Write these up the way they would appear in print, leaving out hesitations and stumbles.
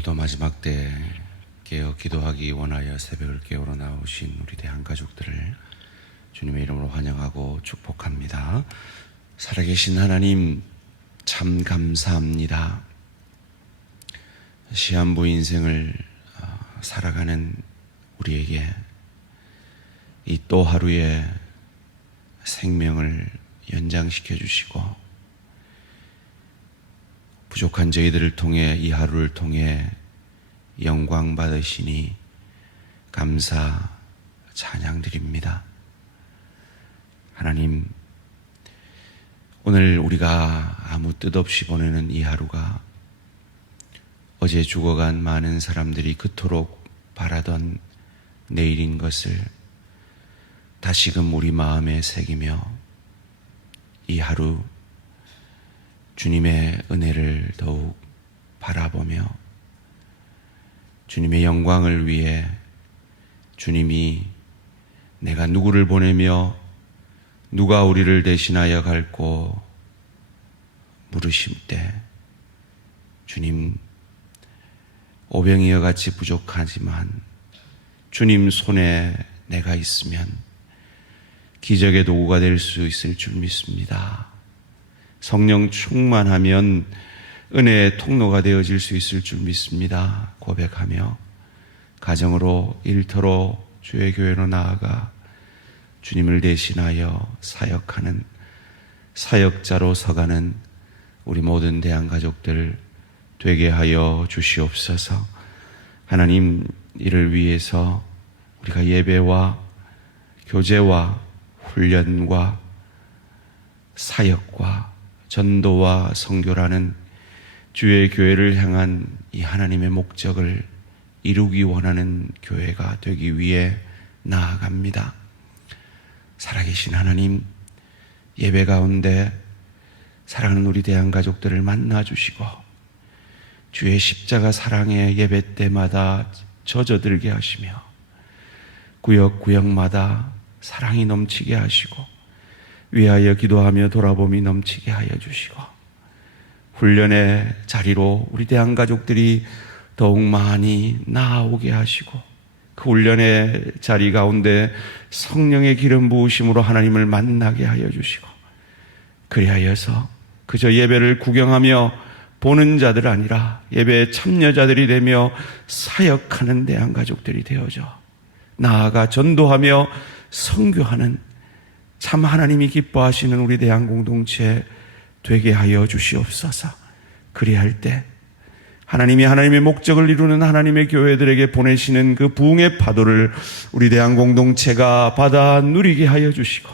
오늘도 마지막 때 깨어 기도하기 원하여 새벽을 깨우러 나오신 우리 대한 가족들을 주님의 이름으로 환영하고 축복합니다. 살아계신 하나님 참 감사합니다. 시한부 인생을 살아가는 우리에게 이 또 하루의 생명을 연장시켜 주시고 부족한 저희들을 통해 이 하루를 통해 영광 받으시니 감사 찬양드립니다. 하나님, 오늘 우리가 아무 뜻 없이 보내는 이 하루가 어제 죽어간 많은 사람들이 그토록 바라던 내일인 것을 다시금 우리 마음에 새기며 이 하루 주님의 은혜를 더욱 바라보며 주님의 영광을 위해 주님이 내가 누구를 보내며 누가 우리를 대신하여 갈고 물으실 때 주님, 오병이어 같이 부족하지만 주님 손에 내가 있으면 기적의 도구가 될 수 있을 줄 믿습니다. 성령 충만하면 은혜의 통로가 되어질 수 있을 줄 믿습니다. 고백하며 가정으로 일터로 주의 교회로 나아가 주님을 대신하여 사역하는 사역자로 서가는 우리 모든 대한 가족들 되게 하여 주시옵소서. 하나님, 이를 위해서 우리가 예배와 교제와 훈련과 사역과 전도와 선교라는 주의 교회를 향한 이 하나님의 목적을 이루기 원하는 교회가 되기 위해 나아갑니다. 살아계신 하나님, 예배 가운데 사랑하는 우리 대한 가족들을 만나주시고 주의 십자가 사랑의 예배 때마다 젖어들게 하시며 구역구역마다 사랑이 넘치게 하시고 위하여 기도하며 돌아봄이 넘치게 하여 주시고 훈련의 자리로 우리 대한 가족들이 더욱 많이 나아오게 하시고 그 훈련의 자리 가운데 성령의 기름 부으심으로 하나님을 만나게 하여 주시고 그리하여서 그저 예배를 구경하며 보는 자들 아니라 예배의 참여자들이 되며 사역하는 대한 가족들이 되어져 나아가 전도하며 선교하는 참 하나님이 기뻐하시는 우리 대한 공동체 되게 하여 주시옵소서. 그리할 때 하나님이 하나님의 목적을 이루는 하나님의 교회들에게 보내시는 그 부흥의 파도를 우리 대한 공동체가 받아 누리게 하여 주시고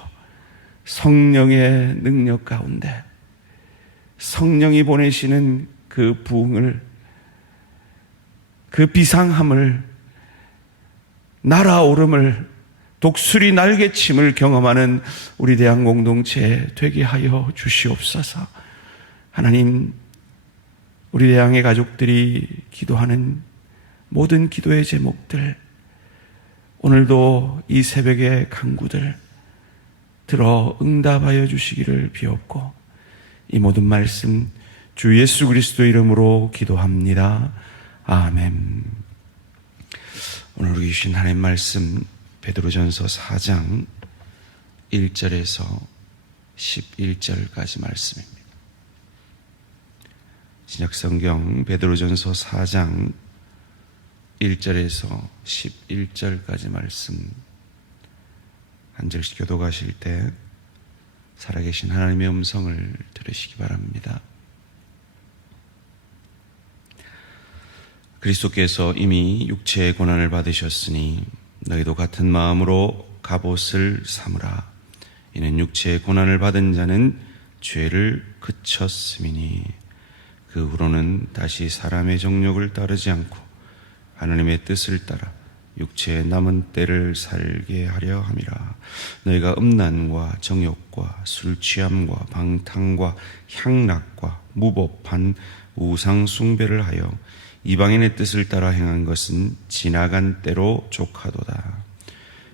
성령의 능력 가운데 성령이 보내시는 그 부흥을, 그 비상함을, 날아오름을, 독수리 날개침을 경험하는 우리 대한 공동체 되게 하여 주시옵소서. 하나님, 우리 대항의 가족들이 기도하는 모든 기도의 제목들, 오늘도 이 새벽의 간구들 들어 응답하여 주시기를 비옵고 이 모든 말씀 주 예수 그리스도 이름으로 기도합니다. 아멘. 오늘 우리 주신 하나님 말씀 베드로전서 4장 1절에서 11절까지 말씀입니다. 신약성경 베드로전서 4장 1절에서 11절까지 말씀 한 절씩 교독하실 때 살아계신 하나님의 음성을 들으시기 바랍니다. 그리스도께서 이미 육체의 고난을 받으셨으니 너희도 같은 마음으로 갑옷을 삼으라. 이는 육체의 고난을 받은 자는 죄를 그쳤음이니 그 후로는 다시 사람의 정욕을 따르지 않고 하나님의 뜻을 따라 육체의 남은 때를 살게 하려 함이라. 너희가 음란과 정욕과 술 취함과 방탕과 향락과 무법한 우상 숭배를 하여 이방인의 뜻을 따라 행한 것은 지나간 때로 족하도다.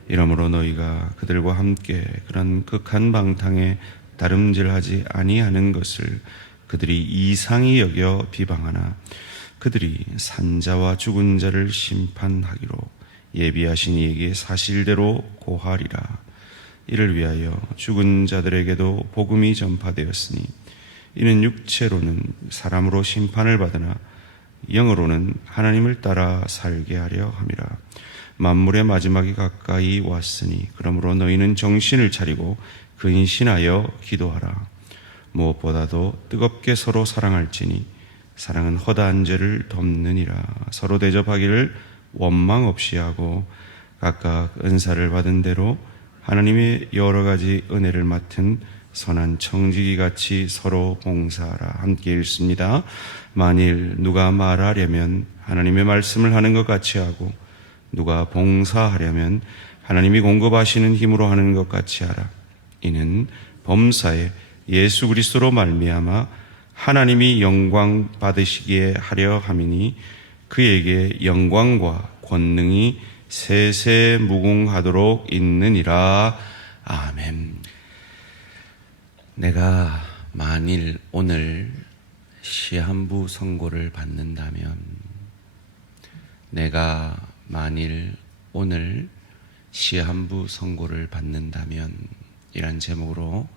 이러므로 너희가 그들과 함께 그런 극한 방탕에 다름질하지 아니하는 것을 그들이 이상히 여겨 비방하나 그들이 산자와 죽은 자를 심판하기로 예비하신 이에게 사실대로 고하리라. 이를 위하여 죽은 자들에게도 복음이 전파되었으니 이는 육체로는 사람으로 심판을 받으나 영으로는 하나님을 따라 살게 하려 함이라. 만물의 마지막이 가까이 왔으니 그러므로 너희는 정신을 차리고 근신하여 기도하라. 무엇보다도 뜨겁게 서로 사랑할지니 사랑은 허다한 죄를 덮느니라. 서로 대접하기를 원망 없이 하고 각각 은사를 받은 대로 하나님의 여러 가지 은혜를 맡은 선한 청지기 같이 서로 봉사하라. 함께 읽습니다. 만일 누가 말하려면 하나님의 말씀을 하는 것 같이 하고 누가 봉사하려면 하나님이 공급하시는 힘으로 하는 것 같이 하라. 이는 범사에 예수 그리스도로 말미암아 하나님이 영광 받으시기에 하려 함이니 그에게 영광과 권능이 세세 무궁하도록 있느니라. 아멘. 내가 만일 오늘 시한부 선고를 받는다면, 내가 만일 오늘 시한부 선고를 받는다면, 이란 제목으로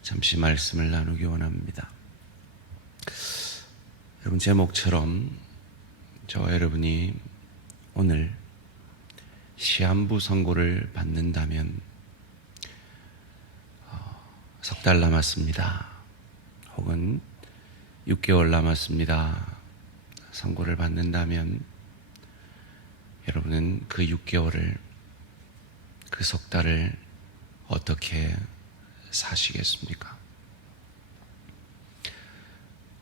잠시 말씀을 나누기 원합니다. 여러분, 제목처럼 저와 여러분이 오늘 시한부 선고를 받는다면, 석 달 남았습니다. 혹은 6개월 남았습니다. 선고를 받는다면 여러분은 그 6개월을, 그 석 달을 어떻게 사시겠습니까?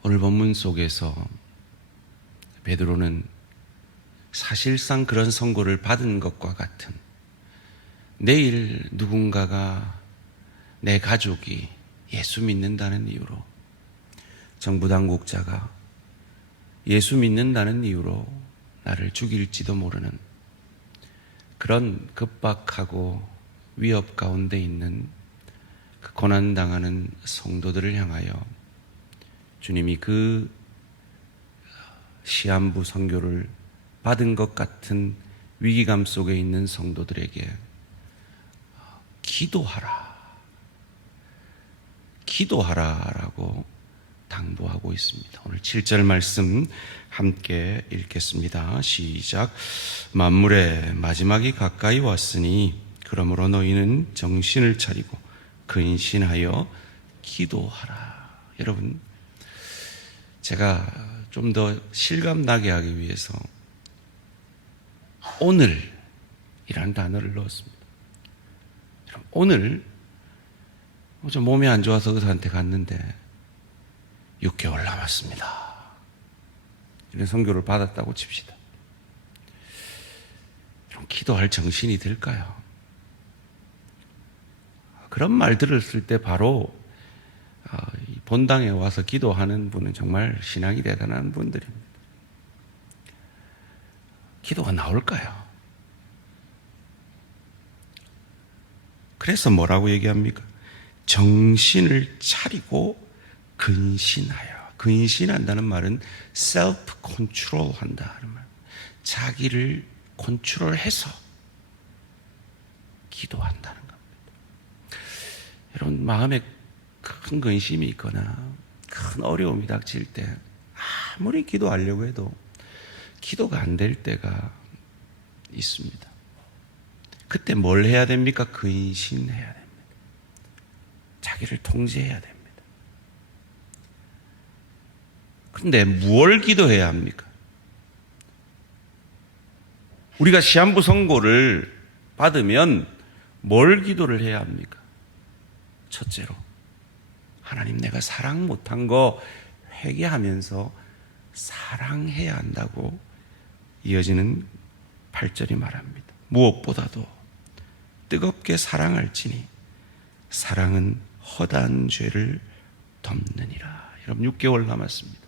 오늘 본문 속에서 베드로는 사실상 그런 선고를 받은 것과 같은, 내일 누군가가, 내 가족이 예수 믿는다는 이유로, 정부 당국자가 예수 믿는다는 이유로 나를 죽일지도 모르는 그런 급박하고 위협 가운데 있는 그 고난당하는 성도들을 향하여 주님이 그 시한부 선고를 받은 것 같은 위기감 속에 있는 성도들에게 기도하라라고 당부하고 있습니다. 오늘 7절 말씀 함께 읽겠습니다. 시작. 만물의 마지막이 가까이 왔으니 그러므로 너희는 정신을 차리고 근신하여 기도하라. 여러분, 제가 좀 더 실감나게 하기 위해서 오늘이라는 단어를 넣었습니다. 오늘 좀 몸이 안 좋아서 의사한테 갔는데 6개월 남았습니다. 이런 선교를 받았다고 칩시다. 좀 기도할 정신이 들까요? 그런 말 들었을 때 바로 본당에 와서 기도하는 분은 정말 신앙이 대단한 분들입니다. 기도가 나올까요? 그래서 뭐라고 얘기합니까? 정신을 차리고 근신하여. 근신한다는 말은 self control 한다는 말. 자기를 컨트롤해서 기도한다는 겁니다. 여러분, 마음에 큰 근심이 있거나 큰 어려움이 닥칠 때 아무리 기도하려고 해도 기도가 안 될 때가 있습니다. 그때 뭘 해야 됩니까? 근신해야 됩니다. 자기를 통제해야 됩니다. 그런데 무엇을 기도해야 합니까? 우리가 시한부 선고를 받으면 뭘 기도를 해야 합니까? 첫째로, 하나님, 내가 사랑 못한 거 회개하면서 사랑해야 한다고 이어지는 8절이 말합니다. 무엇보다도 뜨겁게 사랑할지니 사랑은 허다한 죄를 덮느니라. 여러분, 6개월 남았습니다.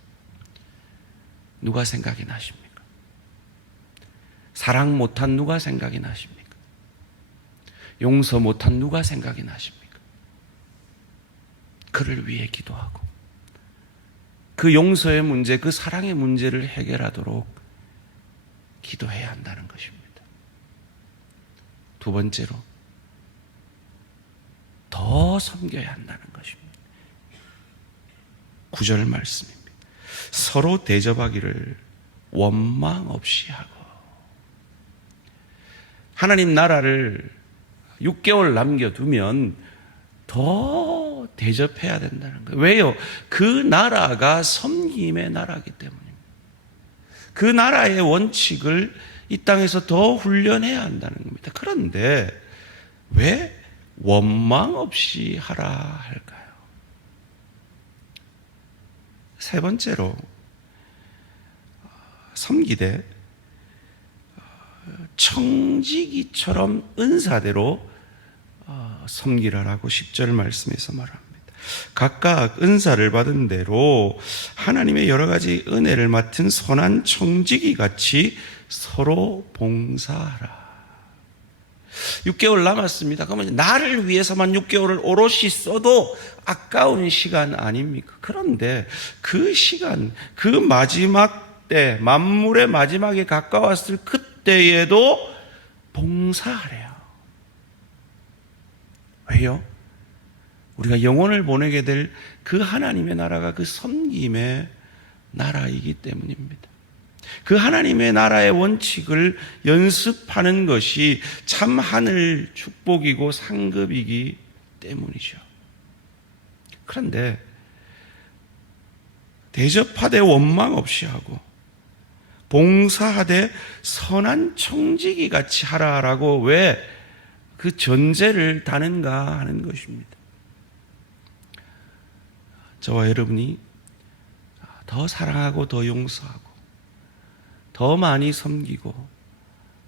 누가 생각이 나십니까? 사랑 못한 누가 생각이 나십니까? 용서 못한 누가 생각이 나십니까? 그를 위해 기도하고 그 용서의 문제, 그 사랑의 문제를 해결하도록 기도해야 한다는 것입니다. 두 번째로, 더 섬겨야 한다는 것입니다. 9절 말씀입니다. 서로 대접하기를 원망 없이 하고. 하나님 나라를 6개월 남겨두면 더 대접해야 된다는 거예요. 왜요? 그 나라가 섬김의 나라이기 때문입니다. 그 나라의 원칙을 이 땅에서 더 훈련해야 한다는 겁니다. 그런데 왜 원망 없이 하라 할까요? 세 번째로, 섬기되 청지기처럼 은사대로 섬기라라고 10절 말씀에서 말합니다. 각각 은사를 받은 대로 하나님의 여러 가지 은혜를 맡은 선한 청지기 같이 서로 봉사하라. 6개월 남았습니다. 그러면 나를 위해서만 6개월을 오롯이 써도 아까운 시간 아닙니까? 그런데 그 시간, 그 마지막 때, 만물의 마지막에 가까웠을 그때에도 봉사하래요. 왜요? 우리가 영혼을 보내게 될 그 하나님의 나라가 그 섬김의 나라이기 때문입니다. 그 하나님의 나라의 원칙을 연습하는 것이 참 하늘 축복이고 상급이기 때문이죠. 그런데 대접하되 원망 없이 하고 봉사하되 선한 청지기 같이 하라라고 왜 그 전제를 다는가 하는 것입니다. 저와 여러분이 더 사랑하고 더 용서하고 더 많이 섬기고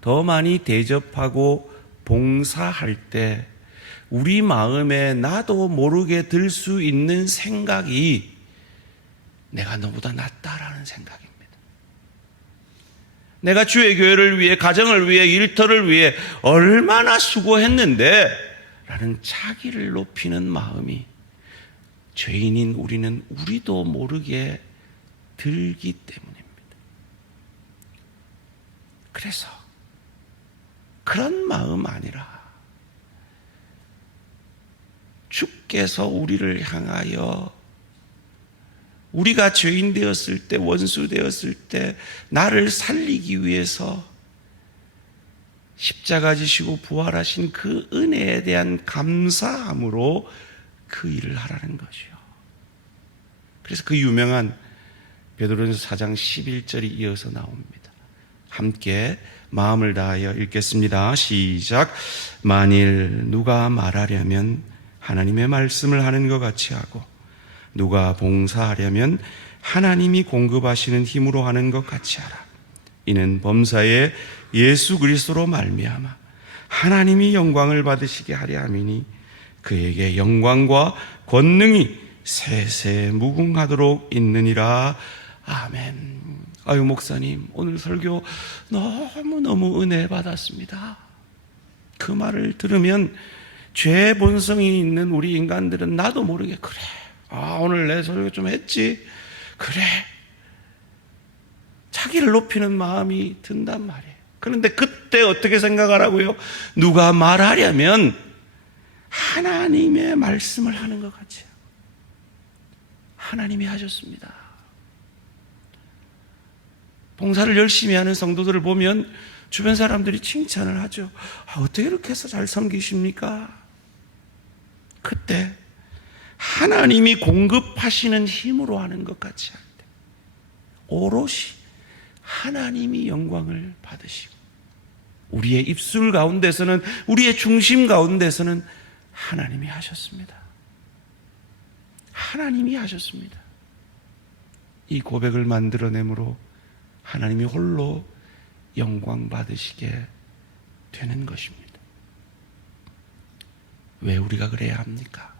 더 많이 대접하고 봉사할 때 우리 마음에 나도 모르게 들 수 있는 생각이 내가 너보다 낫다라는 생각입니다. 내가 주의 교회를 위해, 가정을 위해, 일터를 위해 얼마나 수고했는데 라는 자기를 높이는 마음이 죄인인 우리도 모르게 들기 때문입니다. 그래서 그런 마음 아니라 주께서 우리를 향하여 우리가 죄인 되었을 때, 원수 되었을 때 나를 살리기 위해서 십자가 지시고 부활하신 그 은혜에 대한 감사함으로 그 일을 하라는 것이요. 그래서 그 유명한 베드로전서 4장 11절이 이어서 나옵니다. 함께 마음을 다하여 읽겠습니다. 시작. 만일 누가 말하려면 하나님의 말씀을 하는 것 같이 하고 누가 봉사하려면 하나님이 공급하시는 힘으로 하는 것 같이 하라. 이는 범사에 예수 그리스도로 말미암아 하나님이 영광을 받으시게 하려 함이니 그에게 영광과 권능이 세세 무궁하도록 있느니라. 아멘. 아유 목사님, 오늘 설교 너무너무 은혜 받았습니다. 그 말을 들으면 죄 본성이 있는 우리 인간들은 나도 모르게 그래, 오늘 내 설교 좀 했지, 그래, 자기를 높이는 마음이 든단 말이에요. 그런데 그때 어떻게 생각하라고요? 누가 말하려면 하나님의 말씀을 하는 것 같이 하나님이 하셨습니다. 봉사를 열심히 하는 성도들을 보면 주변 사람들이 칭찬을 하죠. 어떻게 이렇게 해서 잘 섬기십니까? 그때 하나님이 공급하시는 힘으로 하는 것 같이 할 때 오롯이 하나님이 영광을 받으시고 우리의 입술 가운데서는, 우리의 중심 가운데서는 하나님이 하셨습니다. 하나님이 하셨습니다. 이 고백을 만들어내므로 하나님이 홀로 영광 받으시게 되는 것입니다. 왜 우리가 그래야 합니까?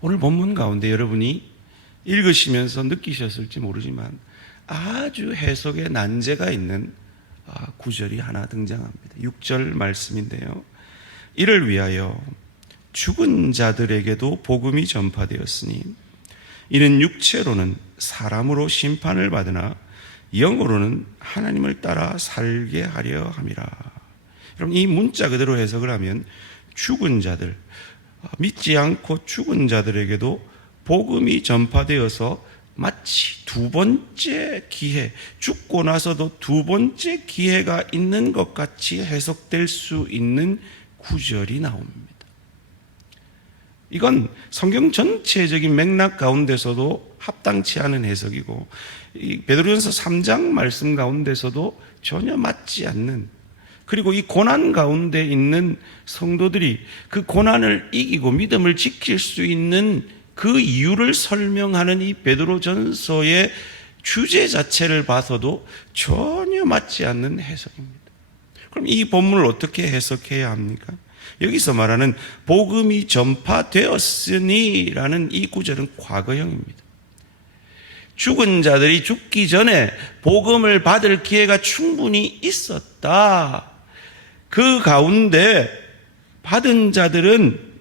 오늘 본문 가운데 여러분이 읽으시면서 느끼셨을지 모르지만 아주 해석에 난제가 있는 구절이 하나 등장합니다. 6절 말씀인데요. 이를 위하여 죽은 자들에게도 복음이 전파되었으니 이는 육체로는 사람으로 심판을 받으나 영으로는 하나님을 따라 살게 하려 함이라. 여러분, 이 문자 그대로 해석을 하면 죽은 자들, 믿지 않고 죽은 자들에게도 복음이 전파되어서 마치 두 번째 기회, 죽고 나서도 두 번째 기회가 있는 것 같이 해석될 수 있는 구절이 나옵니다. 이건 성경 전체적인 맥락 가운데서도 합당치 않은 해석이고, 이 베드로전서 3장 말씀 가운데서도 전혀 맞지 않는, 그리고 이 고난 가운데 있는 성도들이 그 고난을 이기고 믿음을 지킬 수 있는 그 이유를 설명하는 이 베드로전서의 주제 자체를 봐서도 전혀 맞지 않는 해석입니다. 그럼 이 본문을 어떻게 해석해야 합니까? 여기서 말하는 복음이 전파되었으니 라는 이 구절은 과거형입니다. 죽은 자들이 죽기 전에 복음을 받을 기회가 충분히 있었다. 그 가운데 받은 자들은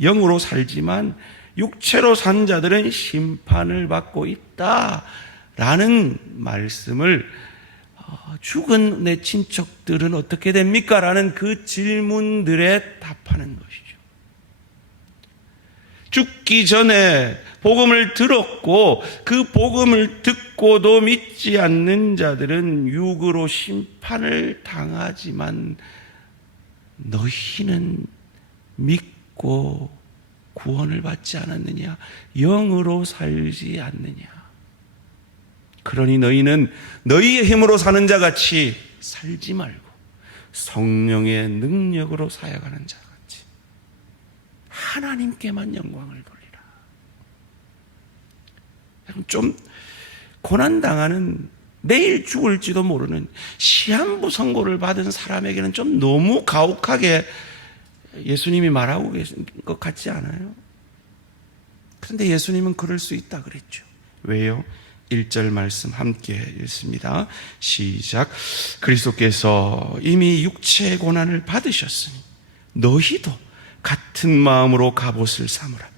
영으로 살지만 육체로 산 자들은 심판을 받고 있다라는 말씀을 죽은 내 친척들은 어떻게 됩니까? 라는 그 질문들에 답하는 것이죠. 죽기 전에 복음을 들었고 그 복음을 듣고도 믿지 않는 자들은 육으로 심판을 당하지만 너희는 믿고 구원을 받지 않았느냐? 영으로 살지 않느냐? 그러니 너희는 너희의 힘으로 사는 자같이 살지 말고 성령의 능력으로 사역하는 자같이 하나님께만 영광을 돌리라. 좀 고난당하는, 내일 죽을지도 모르는 시한부 선고를 받은 사람에게는 좀 너무 가혹하게 예수님이 말하고 계신 것 같지 않아요? 그런데 예수님은 그럴 수 있다 그랬죠. 왜요? 1절 말씀 함께 읽습니다. 시작. 그리스도께서 이미 육체의 고난을 받으셨으니 너희도 같은 마음으로 갑옷을 삼으라.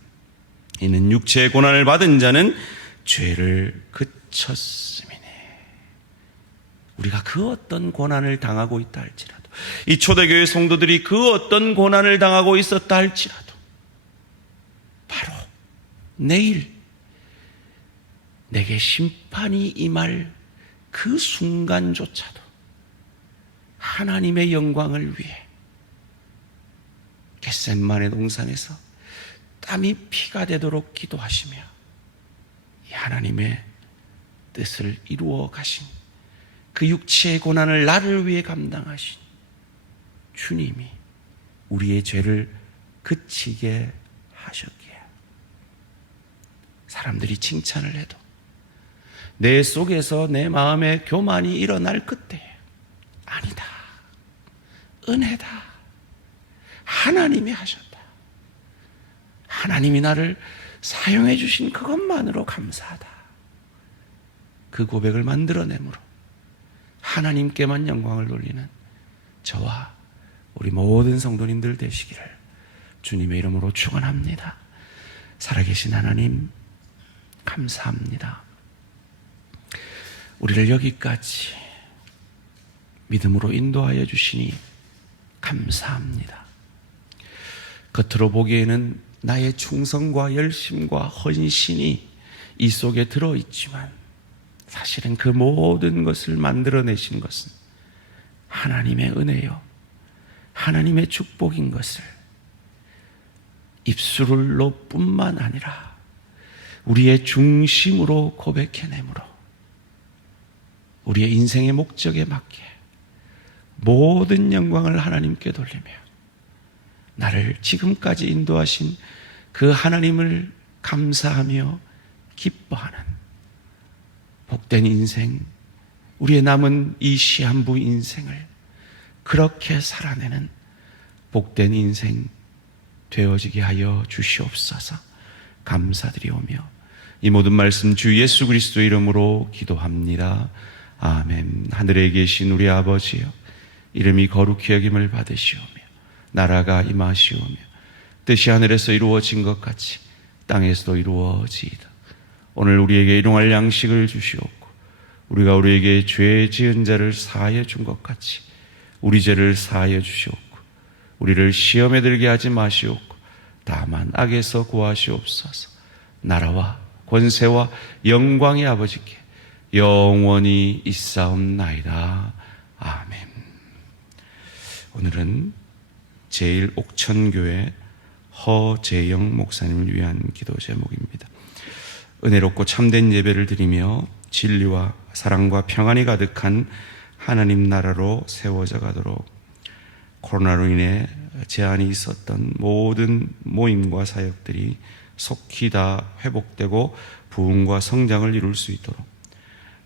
이는 육체의 고난을 받은 자는 죄를 그쳤음이니. 우리가 그 어떤 고난을 당하고 있다 할지라도, 이 초대교회 성도들이 그 어떤 고난을 당하고 있었다 할지라도 바로 내일 내게 심판이 임할 그 순간조차도 하나님의 영광을 위해 겟세마네 동산에서 땀이 피가 되도록 기도하시며 이 하나님의 뜻을 이루어 가신 그 육체의 고난을 나를 위해 감당하신 주님이 우리의 죄를 그치게 하셨기에 사람들이 칭찬을 해도 내 속에서 내 마음에 교만이 일어날 그때 아니다, 은혜다, 하나님이 하셨다, 하나님이 나를 사용해 주신 그것만으로 감사하다, 그 고백을 만들어내므로 하나님께만 영광을 돌리는 저와 우리 모든 성도님들 되시기를 주님의 이름으로 축원합니다. 살아계신 하나님 감사합니다. 우리를 여기까지 믿음으로 인도하여 주시니 감사합니다. 겉으로 보기에는 나의 충성과 열심과 헌신이 이 속에 들어있지만 사실은 그 모든 것을 만들어내신 것은 하나님의 은혜요, 하나님의 축복인 것을 입술로 뿐만 아니라 우리의 중심으로 고백해내므로 우리의 인생의 목적에 맞게 모든 영광을 하나님께 돌리며 나를 지금까지 인도하신 그 하나님을 감사하며 기뻐하는 복된 인생, 우리의 남은 이 시한부 인생을 그렇게 살아내는 복된 인생 되어지게 하여 주시옵소서. 감사드리오며 이 모든 말씀 주 예수 그리스도의 이름으로 기도합니다. 아멘. 하늘에 계신 우리 아버지여, 이름이 거룩히 여김을 받으시오며 나라가 임하시오며 뜻이 하늘에서 이루어진 것 같이 땅에서도 이루어지이다. 오늘 우리에게 일용할 양식을 주시옵고 우리가 우리에게 죄 지은 자를 사하여 준 것 같이 우리 죄를 사하여 주시옵고 우리를 시험에 들게 하지 마시옵고 다만 악에서 구하시옵소서. 나라와 권세와 영광의 아버지께 영원히 있사옵나이다. 아멘. 오늘은 제1옥천교회 허재영 목사님을 위한 기도 제목입니다. 은혜롭고 참된 예배를 드리며 진리와 사랑과 평안이 가득한 하나님 나라로 세워져 가도록 코로나로 인해 제한이 있었던 모든 모임과 사역들이 속히 다 회복되고 부흥과 성장을 이룰 수 있도록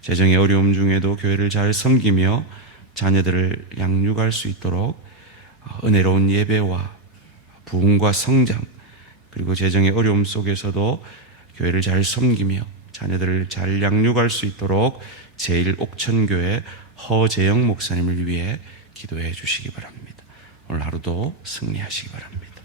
재정의 어려움 중에도 교회를 잘 섬기며 자녀들을 양육할 수 있도록 은혜로운 예배와 부흥과 성장 그리고 재정의 어려움 속에서도 교회를 잘 섬기며 자녀들을 잘 양육할 수 있도록 제1옥천교회 허재영 목사님을 위해 기도해 주시기 바랍니다. 오늘 하루도 승리하시기 바랍니다.